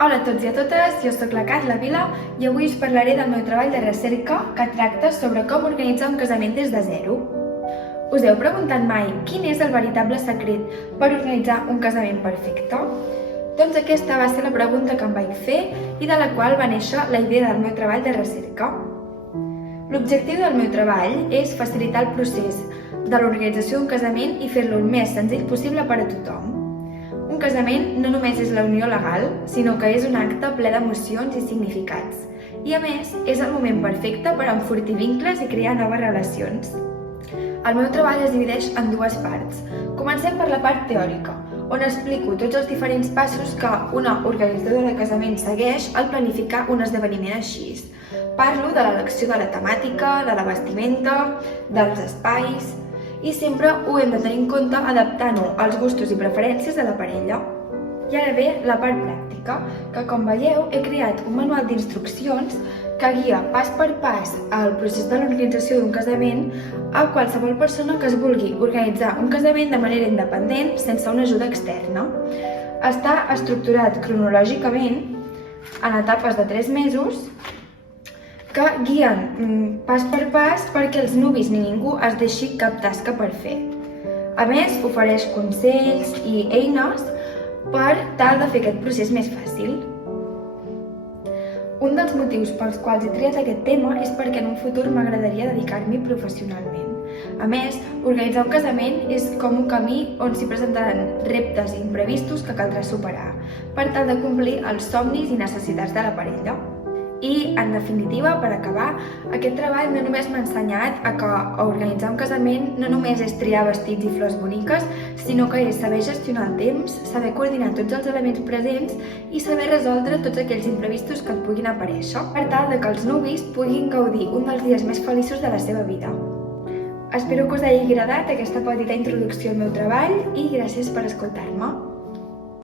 Hola a tots i a totes, jo sóc la Carla Vila i avui us parlaré del meu treball de recerca que tracta sobre com organitzar un casament des de zero. Us heu preguntat mai quin és el veritable secret per organitzar un casament perfecte? Doncs aquesta va ser la pregunta que em vaig fer i de la qual va néixer la idea del meu treball de recerca. L'objectiu del meu treball és facilitar el procés de l'organització d'un casament i fer-lo el més senzill possible per a tothom. Un casament no només és la unió legal, sinó que és un acte ple d'emocions i significats. I a més, és el moment perfecte per enfortir vincles i crear noves relacions. El meu treball es divideix en dues parts. Comencem per la part teòrica, on explico tots els diferents passos que una organitzadora de casament segueix al planificar un esdeveniment així. Parlo de l'elecció de la temàtica, de la vestimenta, dels espais, i sempre ho hem de tenir en compte adaptant-ho als gustos i preferències de la parella. I ara ve la part pràctica, que com veieu he creat un manual d'instruccions que guia pas per pas el procés de l'organització d'un casament a qualsevol persona que es vulgui organitzar un casament de manera independent sense una ajuda externa. Està estructurat cronològicament en etapes de 3 mesos que guien pas per pas perquè els nuvis ni ningú es deixi cap tasca per fer. A més, ofereix consells i eines per tal de fer aquest procés més fàcil. Un dels motius pels quals he triat aquest tema és perquè en un futur m'agradaria dedicar-m'hi professionalment. A més, organitzar un casament és com un camí on s'hi presentaran reptes i imprevistos que caldrà superar per tal de complir els somnis i necessitats de la parella. I, en definitiva, per acabar, aquest treball no només m'ha ensenyat que organitzar un casament no només és triar vestits i flors boniques, sinó que és saber gestionar el temps, saber coordinar tots els elements presents i saber resoldre tots aquells imprevistos que et puguin aparèixer, per tal que els nuvis puguin gaudir un dels dies més feliços de la seva vida. Espero que us hagi agradat aquesta petita introducció al meu treball i gràcies per escoltar-me.